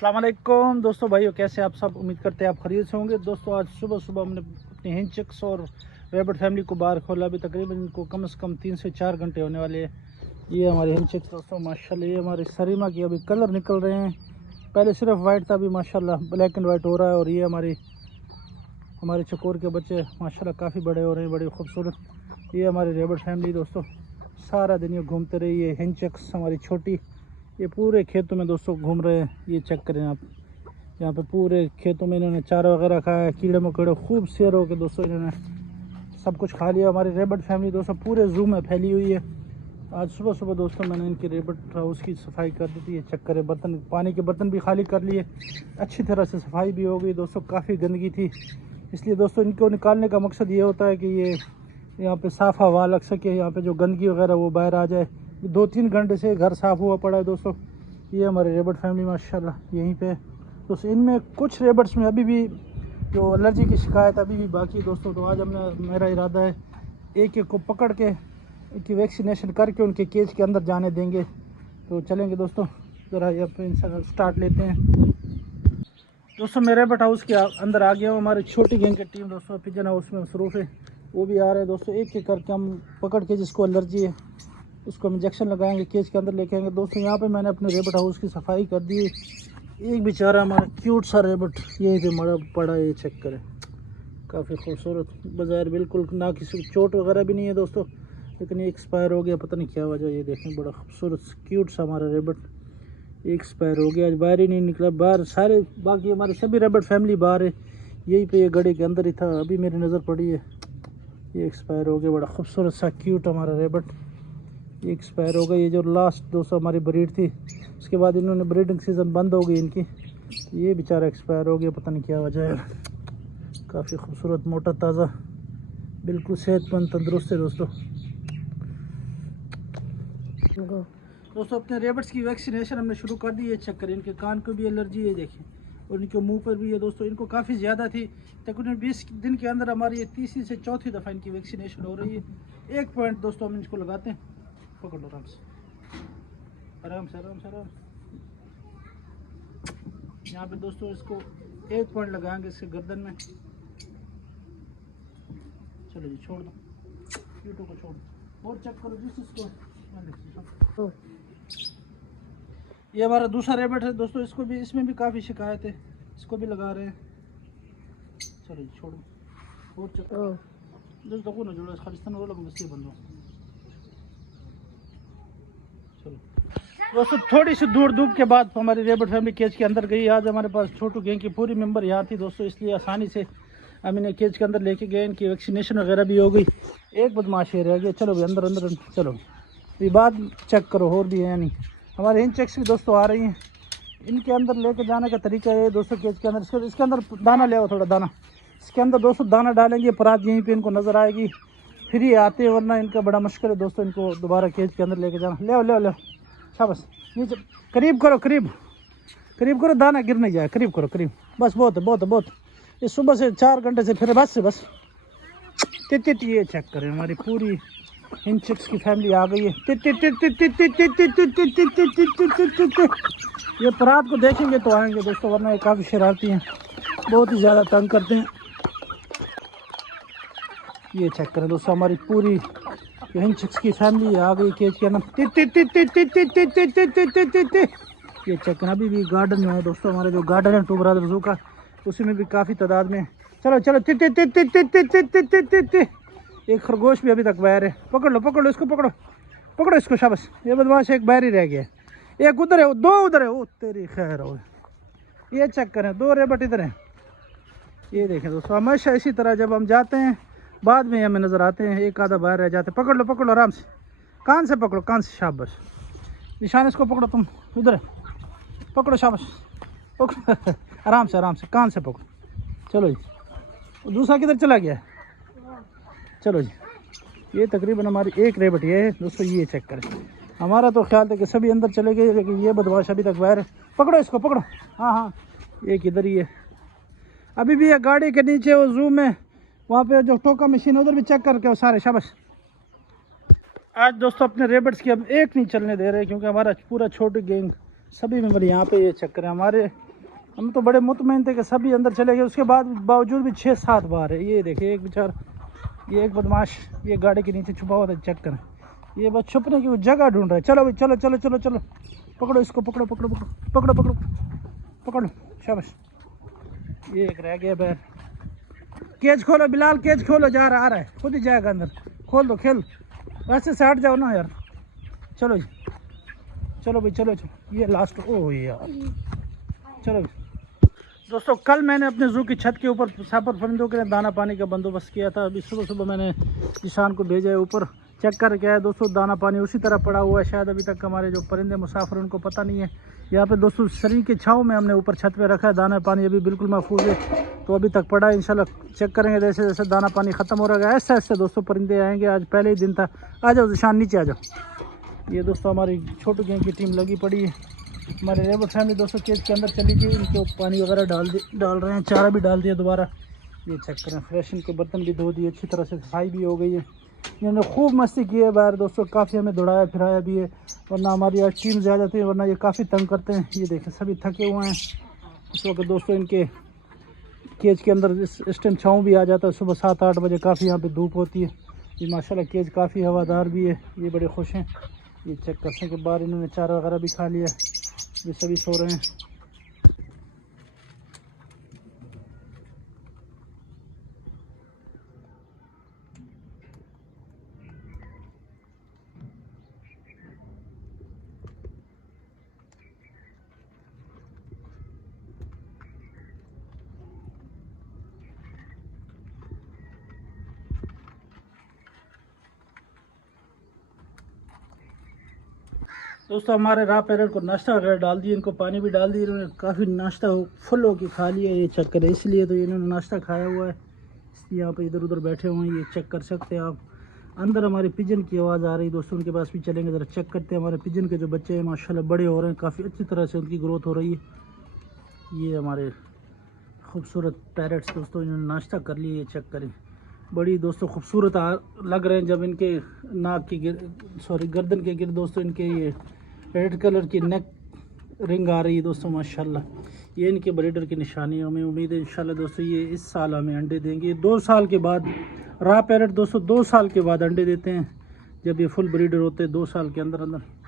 अस्सलाम वालेकुम दोस्तों, भाइयों कैसे आप सब। उम्मीद करते हैं आप खरीद से होंगे। दोस्तों आज सुबह सुबह हमने अपनी हिंद चिक्स और रैबिट फैमिली को बाहर खोला। अभी तकरीबन इनको कम से कम 3 से 4 घंटे होने वाले हैं। ये हमारे हिंद चिक्स दोस्तों माशाल्लाह, ये हमारे सरीमा की अभी कलर निकल रहे हैं। पहले सिर्फ वाइट था, अभी माशाल्लाह ब्लैक एंड वाइट हो रहा है। और ये हमारे चकोर के बच्चे माशाल्लाह काफ़ी बड़े हो रहे हैं, बड़े खूबसूरत। ये हमारी रैबिट फैमिली दोस्तों सारा दिन ये घूमते रही। ये हिंद चिक्स हमारी छोटी, ये पूरे खेतों में दोस्तों घूम रहे हैं। ये चेक करें आप, यहाँ पे पूरे खेतों में इन्होंने चारा वगैरह खाया है। कीड़े मकोड़े खूब शेर हो के दोस्तों इन्होंने सब कुछ खा लिया। हमारी रैबिट फैमिली दोस्तों पूरे जू में फैली हुई है। आज सुबह सुबह दोस्तों मैंने इनकी रैबिट हाउस की सफाई कर दी थी। ये चेक करें, बर्तन, पानी के बर्तन भी खाली कर लिए, अच्छी तरह से सफाई भी हो गई दोस्तों। काफ़ी गंदगी थी, इसलिए दोस्तों इनको निकालने का मकसद ये होता है कि ये यहाँ पे साफ़ हवा लग सके, यहाँ पे जो गंदगी वगैरह वो बाहर आ जाए। 2-3 घंटे से घर साफ़ हुआ पड़ा है दोस्तों। ये हमारे रैबिट फैमिली माशाल्लाह यहीं पे दोस्तों। इनमें कुछ रैबिट्स में अभी भी जो एलर्जी की शिकायत अभी भी बाकी है दोस्तों। तो आज मेरा इरादा है एक एक को पकड़ के इनकी वैक्सीनेशन करके उनके केज के अंदर जाने देंगे। तो चलेंगे दोस्तों, ज़रा यहाँ पे इनसे स्टार्ट लेते हैं। दोस्तों मैं रैबिट हाउस के अंदर आ गया हूँ। हमारी छोटी गैंग की टीम दोस्तों पिजन हाउस में मसरूफ़ है, वो भी आ रहे हैं दोस्तों। एक एक करके हम पकड़ के जिसको एलर्जी है उसको हम इंजेक्शन लगाएंगे, केज के अंदर लेके आएंगे दोस्तों। यहाँ पे मैंने अपने रैबिट हाउस की सफाई कर दी है। एक बेचारा हमारा क्यूट सा रैबिट यहीं पे मरा पड़ा है, ये चेक करें, काफ़ी खूबसूरत बाज़ार, बिल्कुल ना किसी चोट वगैरह भी नहीं है दोस्तों। लेकिन ये एक्सपायर हो गया, पता नहीं क्या वजह। ये देखें, बड़ा खूबसूरत क्यूट सा हमारा रैबिट एक्सपायर हो गया, आज बाहर ही नहीं निकला। बाहर सारे बाकी हमारे सभी रैबिट फैमिली बाहर है, यहीं पे ये गड्ढे के अंदर ही था, अभी मेरी नज़र पड़ी है। ये एक्सपायर हो गया, बड़ा खूबसूरत सा क्यूट हमारा रैबिट ये एक्सपायर हो गई। ये जो लास्ट दोस्तों हमारी ब्रीड थी, उसके बाद इन्होंने ब्रीडिंग सीज़न बंद हो गई इनकी। ये बेचारा एक्सपायर हो गया, पता नहीं क्या वजह है। काफ़ी खूबसूरत, मोटा, ताज़ा, बिल्कुल सेहतमंद, तंदुरुस्त है दोस्तों। अपने रैबिट्स की वैक्सीनेशन हमने शुरू कर दी है। चेक करें, इनके कान को भी एलर्जी है देखिए, और इनके मुंह पर भी है दोस्तों। इनको काफ़ी ज़्यादा थी, तकरीबन 20 दिन के अंदर हमारी ये तीसरी से चौथी दफ़ा इनकी वैक्सीनेशन हो रही है। एक पॉइंट दोस्तों हम इनको लगाते हैं, पकड़ लो आराम से, आराम से, आराम से, आराम से। यहाँ पे दोस्तों इसको एक पॉइंट लगाएंगे इसके गर्दन में। चलो जी, छोड़ दो, यूट्यूब को छोड़ दो और चेक करो जिस इसको। ये हमारा दूसरा रैबिट है दोस्तों, इसको भी, इसमें भी काफ़ी शिकायत है, इसको भी लगा रहे हैं। चलो जी, छोड़ो और चेक करो दोस्तों को ना जोड़ो, खालिस्तान वाला मुझसे बंदो। चलो दोस्तों, थोड़ी सी दूर धूप के बाद हमारी रैबिट फैमिली केज के अंदर गई। आज हमारे पास छोटू गैंग की पूरी मेंबर यहाँ थी दोस्तों, इसलिए आसानी से हम इन्हें केज के अंदर लेके गए। इनकी वैक्सीनेशन वगैरह भी हो गई। एक बदमाश रह गया, चलो भाई अंदर अंदर चलो। ये बात चेक करो, और भी है नहीं। हमारे इन चेक्स भी दोस्तों आ रही हैं। इनके अंदर लेके जाने का तरीका है दोस्तों, केज के अंदर इसके अंदर दाना ले आओ, थोड़ा दाना इसके अंदर दोस्तों दाना डालेंगे। परात यहीं पे इनको नज़र आएगी, फिर ये आते हैं, वरना इनका बड़ा मुश्किल है दोस्तों इनको दोबारा केज के अंदर लेके जाना। ले आओ, ले आओ, ले आओ, शाबाश, नीचे करीब करो, करीब करीब करो, दाना गिर नहीं जाए, करीब करो, करीब, बस, बहुत है, बहुत है, बहुत। ये सुबह से 4 घंटे से फिर बस बस। ये चेक करें, हमारी पूरी इन चिक्स की फैमिली आ गई है। ये परात को देखेंगे तो आएंगे दोस्तों, वरना ये काफ़ी शरारती हैं, बहुत ही ज़्यादा तंग करते हैं। ये चेक करें दोस्तों, हमारी पूरी इन चिक्स की फैमिली आ गई केज के अंदर। ये चेक करें, अभी भी गार्डन में है दोस्तों, हमारे जो गार्डन है टू ब्रदर जू का, उसी में भी काफ़ी तादाद में। चलो चलो, एक खरगोश भी अभी तक बाहर है। पकड़ लो, पकड़ लो इसको, पकड़ो, पकड़ो इसको, शाबाश। ये बदमाश एक बाहर ही रह गया, एक उधर है, 2 उधर है। ओ तेरी खैर हो। ये चेक करें, 2 रैबिट इधर हैं। ये देखें दोस्तों, हमेशा इसी तरह जब हम जाते हैं बाद में हमें नज़र आते हैं, एक आधा बाहर रह जाते हैं। पकड़ लो, पकड़ लो आराम से, कान से पकड़ो, कान से, शाबाश। निशान इसको पकड़ो, तुम उधर है, पकड़ो, शाबाश, पकड़ो आराम से, आराम से, कान से पकड़ो। चलो जी, दूसरा किधर चला गया? चलो जी, ये तकरीबन हमारी एक रैबिट ये है दोस्तों। ये चेक करें, हमारा तो ख्याल था कि सभी अंदर चले गए, लेकिन ये बदमाश अभी तक बाहर है। पकड़ो इसको, पकड़ो, हाँ हाँ, एक इधर ही है, अभी भी ये गाड़ी के नीचे वो जू में, वहाँ पे जो टोका मशीन है उधर भी चेक करके वो सारे, शाबाश। आज दोस्तों अपने रैबिट्स की हम एक नहीं चलने दे रहे, क्योंकि हमारा पूरा छोटी गैंग सभी मेंबर यहाँ पे ये चेक करें। हमारे हम तो बड़े मुतमईन थे कि सभी अंदर चले गए, उसके बाद बावजूद भी 6-7 बार है। ये देखिए एक बेचार, ये एक बदमाश ये गाड़ी के नीचे छुपा हुआ था, चेक करें, ये बस छुपने की वो जगह ढूंढ रहा है। चलो भाई चलो चलो चलो चलो, पकड़ो इसको, पकड़ो पकड़ो पकड़ो पकड़ो पकड़ो पकड़ो, शाबाश। ये एक रह गया बैर। केज खोलो बिलाल, केज खोलो, जा रहा आ रहा है, खुद ही जाएगा अंदर, खोल दो, खेल वैसे से हट जाओ ना यार। चलो जी चलो भाई चलो चलो, ये लास्ट। ओह यार चलो दोस्तों, कल मैंने अपने ज़ू की छत के ऊपर सापर परिंदों के लिए दाना पानी का बंदोबस्त किया था। अभी सुबह सुबह मैंने किसान को भेजा है ऊपर, चेक करके आया दोस्तों, दाना पानी उसी तरह पड़ा हुआ है। शायद अभी तक हमारे जो परिंदे मुसाफिर उनको पता नहीं है। यहाँ पे दोस्तों शरीर के छाँव में हमने ऊपर छत पे रखा है, दाना पानी अभी बिल्कुल महफूज है, तो अभी तक पड़ा है। इंशाल्लाह चेक करेंगे, जैसे जैसे दाना पानी ख़त्म हो रहा है ऐसे ऐसे दोस्तों परिंदे आएंगे। आज पहले ही दिन था। आ जाओ निशान, नीचे आ जाओ। ये दोस्तों हमारी छोटू गैंग की टीम लगी पड़ी है। हमारे रेबट फैमिली दोस्तों केज के अंदर चली गई, इनको पानी वगैरह डाल रहे हैं, चारा भी डाल दिया दोबारा। ये चेक करें, फ्रेश इनके बर्तन भी धो दिए, अच्छी तरह से सफाई भी हो गई है। इन्होंने खूब मस्ती की है बाहर दोस्तों, काफ़ी हमें दौड़ाया फिराया भी है, वरना हमारी आज टीम ज़्यादा थी, वरना ये काफ़ी तंग करते हैं। ये देखें सभी थके हुए हैं इस वक्त दोस्तों। इनके केज के अंदर इस टाइम छाँव भी आ जाता है, सुबह 7-8 बजे काफ़ी यहाँ पे धूप होती है। ये माशाल्लाह केज काफ़ी हवादार भी है, ये बड़े खुश हैं। ये चेक करने के बाद इन्होंने चारा वगैरह भी खा लिया, ये सभी सो रहे हैं। दोस्तों हमारे राह पैरट को नाश्ता वगैरह डाल दिए, इनको पानी भी डाल दिया, इन्होंने काफ़ी नाश्ता फुल होकर खा लिया। ये चेक करें, इसलिए तो इन्होंने नाश्ता खाया हुआ है, इसलिए यहाँ पे इधर उधर बैठे हुए हैं। ये चेक कर सकते हैं आप। अंदर हमारे पिजन की आवाज़ आ रही है दोस्तों, उनके पास भी चलेंगे, ज़रा चेक करते हैं। हमारे पिजन के जो बच्चे हैं माशाल्लाह बड़े हो रहे हैं, काफ़ी अच्छी तरह से उनकी ग्रोथ हो रही है। ये हमारे खूबसूरत पैरट्स दोस्तों, इन्होंने नाश्ता कर लिया। ये चेक करें, बड़ी दोस्तों खूबसूरत लग रहे हैं जब इनके नाक की गर्दन के गिर दोस्तों इनके ये रेड कलर की नेक रिंग आ रही है दोस्तों माशाल्लाह। ये इनके ब्रीडर की निशानी है। हमें उम्मीद है इंशाल्लाह दोस्तों ये इस साल हमें अंडे देंगे। 2 साल के बाद राह पैरट दोस्तों 2 साल के बाद अंडे देते हैं, जब ये फुल ब्रीडर होते हैं 2 साल के अंदर अंदर।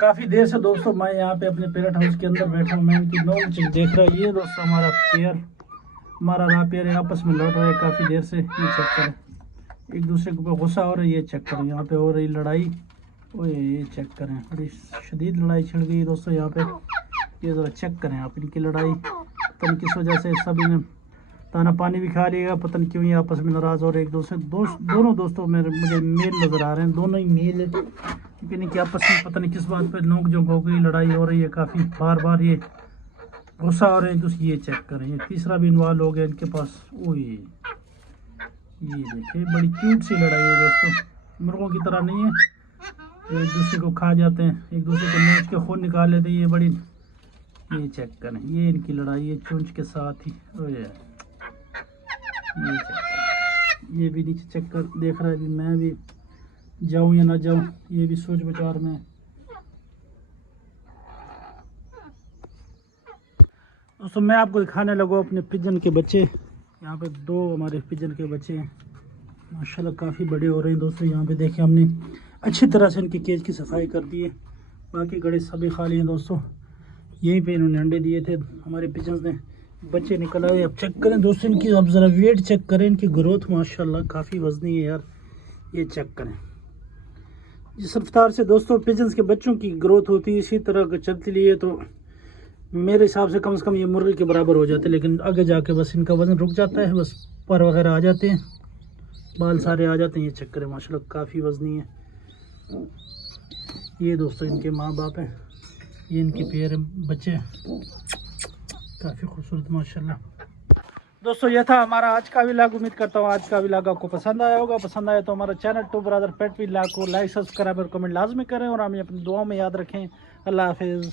काफ़ी देर से दोस्तों मैं यहाँ पे अपने पेरेंट हाउस के अंदर बैठा हूँ, मैं इनकी नौक चीज देख रहा हूँ। ये दोस्तों हमारा पेयर, हमारा राह पेयर आपस में लड़ रहे हैं काफ़ी देर से। ये चेक करें, एक दूसरे के ऊपर गुस्सा हो रहा है। ये चेक करें, यहाँ पे हो रही लड़ाई। ओए ये चेक करें, बड़ी शदीद लड़ाई छिड़ गई दोस्तों यहाँ पे। ये ज़रा चेक करें आप इनकी लड़ाई, पता नहीं किस वजह से सब इन्हें दाना पानी भी खा लिएगा, पता नहीं क्यों ये आपस में नाराज़ हो रहे एक दूसरे। दोनों दोस्तों मुझे मेल नज़र आ रहे हैं, दोनों ही मेल है, लेकिन इनकी आपस में पता नहीं किस बात पर नोक झोंक हो गई, लड़ाई हो रही है काफ़ी, बार बार ये गुस्सा हो रहे हैं। तो ये चेक करें, ये तीसरा भी इन्वॉल्व हो गया इनके पास। ओए ये देखिए बड़ी क्यूट सी लड़ाई है दोस्तों, मुर्गों की तरह नहीं है, एक दूसरे को खा जाते हैं, एक दूसरे को नोच के खून निकाल लेते हैं। ये बड़ी, ये चेक करें, ये इनकी लड़ाई है चोंच के साथ ही। ओए ये चेक करें, ये भी नीचे चेक कर देख रहा है भी मैं भी जाऊं या ना जाऊं, ये भी सोच विचार में। दोस्तों मैं आपको दिखाने लगा अपने पिजन के बच्चे। यहाँ पे 2 हमारे पिजन के बच्चे हैं माशाल्लाह, काफ़ी बड़े हो रहे हैं दोस्तों। यहाँ पे देखें हमने अच्छी तरह से इनकी केज की सफाई कर दी है, बाकी गड़े सभी खाली हैं दोस्तों। यहीं पे इन्होंने अंडे दिए थे हमारे पिजन ने, बच्चे निकल आए। अब चेक करें दोस्तों इनकी, अब ज़रा वेट चेक करें, इनकी ग्रोथ माशाल्लाह काफ़ी वजनी है यार। ये चेक करें, जिस रफ्तार से दोस्तों पिजन्स के बच्चों की ग्रोथ होती है इसी तरह चलती लिए तो मेरे हिसाब से कम ये मुर्गे के बराबर हो जाते हैं, लेकिन आगे जाके बस इनका वज़न रुक जाता है, बस पर वगैरह आ जाते हैं, बाल सारे आ जाते हैं। ये चेक करें माशाल्लाह काफ़ी वजनी है। ये दोस्तों इनके माँ बाप हैं, ये इनके पेयर बच्चे हैं, काफ़ी खूबसूरत माशाल्लाह। दोस्तों ये था हमारा आज का व्लॉग। उम्मीद करता हूँ आज का व्लॉग आपको पसंद आया होगा। पसंद आया तो हमारा channel two brother pet vlog को लाइक सब्सक्राइब और कमेंट लाजमी करें और हमें अपनी दुआओं में याद रखें। अल्लाह हाफिज़।